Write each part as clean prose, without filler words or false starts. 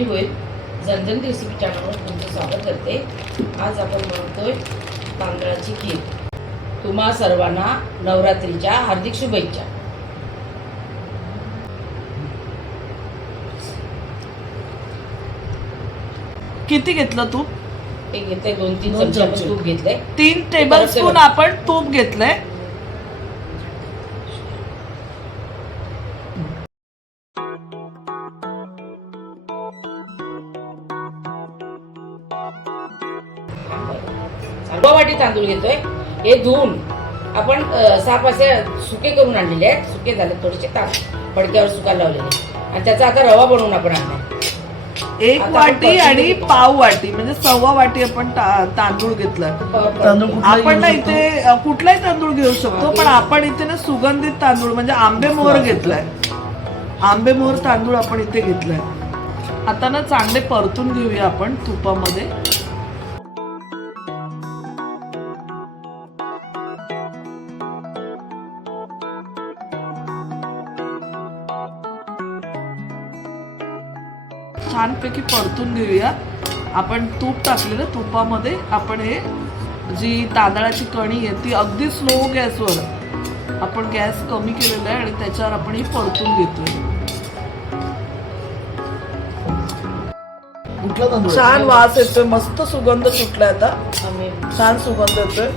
मी होईल झणझणीत रेसिपी चॅनलवर तुमचं स्वागत करते. आज आपण बनवतोय तांदळाची खीर. तुम्हा सर्वांना नवरात्रीच्या हार्दिक शुभेच्छा. किती घेतलं तूप? एक घेतलंय 2-3 चमचे आपण तूप घेतलंय. 3 टेबलस्पून आपण तूप घेतलंय. सव्वा वाटी तांदूळ घेतोय. हे धुवून आपण 6 सुके करून आणलेले आहेत. सुके झाले थोडेसे फडक्यावर सुकायला लावलेले आणि त्याचा आता रवा बनवून आपण आणलाय. 1 वाटी आणि पाव वाटी म्हणजे सव्वा वाटी आपण तांदूळ घेतलाय. आपण ना इथे कुठलाही तांदूळ घेऊ शकतो, पण आपण इथे ना सुगंधित तांदूळ म्हणजे आंबेमोहर घेतलाय. आंबेमोहर तांदूळ आपण इथे घेतलाय. आता ना चांगले परतून घेऊया आपण तुपामध्ये. छानपैकी परतून घेऊया. आपण तूप टाकलेलं, तुपामध्ये आपण हे जी तांदळाची कणी आहे ती अगदी स्लो गॅसवर आपण गॅस कमी केलेला आहे आणि त्याच्यावर आपण ही परतून घेतोय. छान वास येतोय, मस्त सुगंध सुटलाय. आता छान सुगंध येतोय.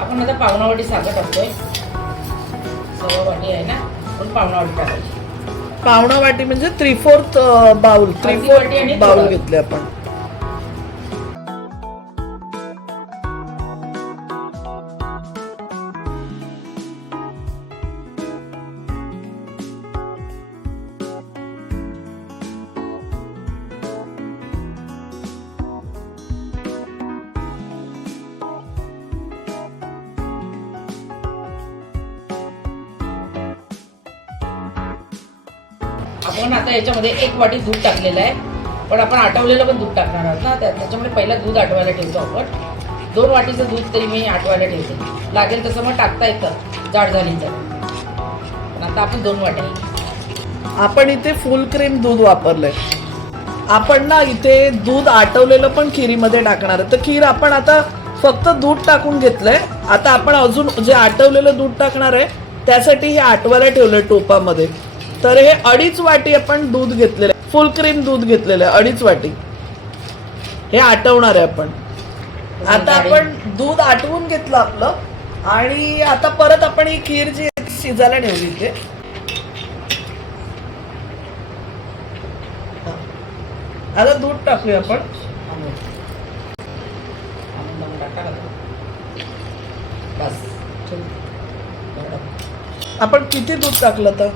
आपण आता पावणा वाटी साखर टाकतोय. सव्वा वाटी आहे ना, पण पावणा वाटी टाकायची. पावणा वाटी म्हणजे 3/4 बाउल, 3/4 बाउल घेतले आपण. आपण आता याच्यामध्ये 1 वाटी दूध टाकलेलं आहे, पण आपण आटवलेलं पण दूध टाकणार आहोत ना, त्याच्यामुळे पहिला दूध आटवायला ठेवतो आपण. 2 वाटीचं दूध तरी मी आटवायला ठेवते. लागेल तसं मग टाकता येतं जाड झाली तर. पण आता आपण 2 वाटी. आपण इथे फुल क्रीम दूध वापरलंय. आपण ना इथे दूध आटवलेलं पण खिरीमध्ये टाकणार आहे. तर खीर आपण आता फक्त दूध टाकून घेतलंय. आता आपण अजून जे आटवलेलं दूध टाकणार आहे त्यासाठी हे आटवायला ठेवलंय टोपामध्ये. तर हे 2.5 वाटी आपण दूध घेतलेलं आहे, फुल क्रीम दूध घेतलेलं आहे 2.5 वाटी. हे आटवणार आहे आपण. आता आपण दूध आटवून घेतलं आपलं आणि आता परत आपण ही खीर जी शिजायला ठेवली इथे. आता दूध टाकूया आपण. आपण किती दूध टाकलं तर?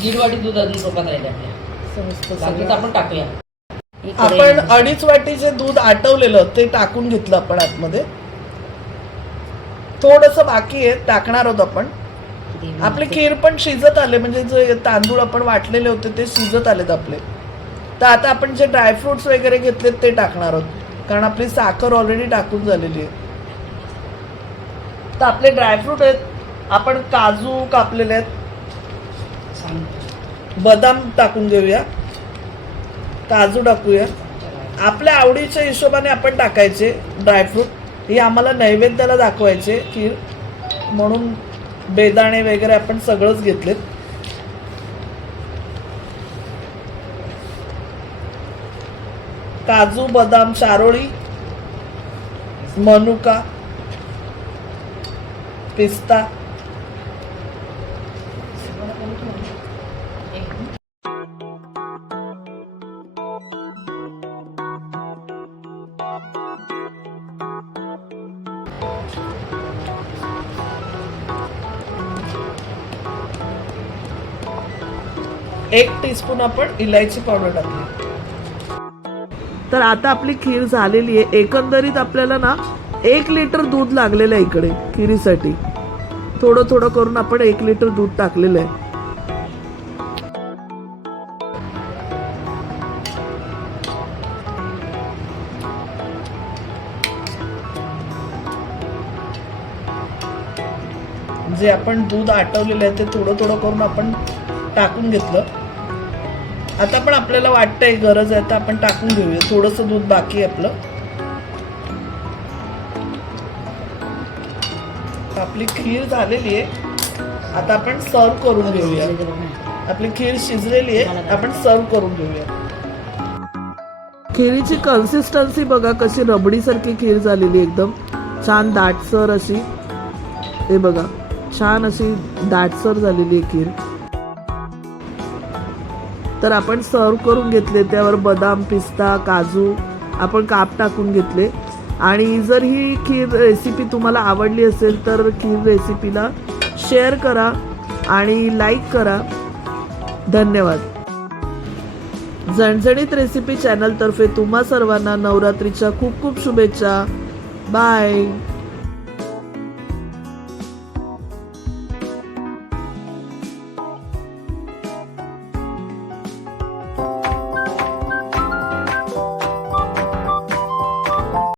1.5 वाटी दूध अजून टोपात राहिले आपल्या. लागलं तर आपण टाकूया. आपण 2.5 वाटी जे दूध आटवलेलं ते टाकून घेतलं आपण आतमध्ये. थोडंसं बाकी आहे, टाकणार आहोत आपण. आपली खीर पण शिजत आले, म्हणजे जे तांदूळ आपण वाटलेले होते ते शिजत आलेत आपले. तर आता आपण जे ड्रायफ्रुट्स वगैरे घेतलेत ते टाकणार आहोत, कारण आपली साखर ऑलरेडी टाकून झालेली आहे. तर आपले ड्रायफ्रूट आहेत. आपण काजू कापलेले आहेत, बदाम टाकून घेऊया, काजू टाकूया. आपल्या आवडीच्या हिशोबाने आपण टाकायचे ड्रायफ्रूट. हे आम्हाला नैवेद्याला दाखवायचे खीर म्हणून बेदाणे वगैरे आपण सगळंच घेतलेत. काजू, बदाम, चारोळी, मनुका, पिस्ता. एक टीस्पून आपण इलायची पावडर टाकली. तर आता आपली खीर झालेली आहे. एकंदरीत आपल्याला ना 1 लिटर दूध लागलेलं आहे इकडे खिरीसाठी. थोडं थोडं करून आपण 1 लिटर दूध टाकलेलं आहे. जे आपण दूध आटवलेलं आहे ते थोडं थोडं करून आपण टाकून घेतलं. आता पण आपल्याला वाटतंय गरज आहे तर आपण टाकून घेऊया. थोडंसं दूध बाकी आहे आपलं. आपली खीर झालेली आहे. आता आपण सर्व करून घेऊया. आपली खीर शिजलेली आहे, आपण सर्व करून घेऊया. खिरीची कन्सिस्टन्सी बघा कशी रबडी सारखी खीर झालेली, एकदम छान दाटसर अशी. हे बघा छान अशी दाटसर झालेली आहे खीर. तर आपण सर्व करून घेतले. त्यावर बदाम, पिस्ता, काजू आपण काप टाकून घेतले. आणि जर ही खीर रेसिपी तुम्हाला आवडली असेल तर खीर रेसिपीला शेअर करा आणि लाईक करा. धन्यवाद. झणझणीत रेसिपी चॅनल तर्फे तुम्हा सर्वांना नवरात्रीच्या खूप खूप शुभेच्छा. बाय.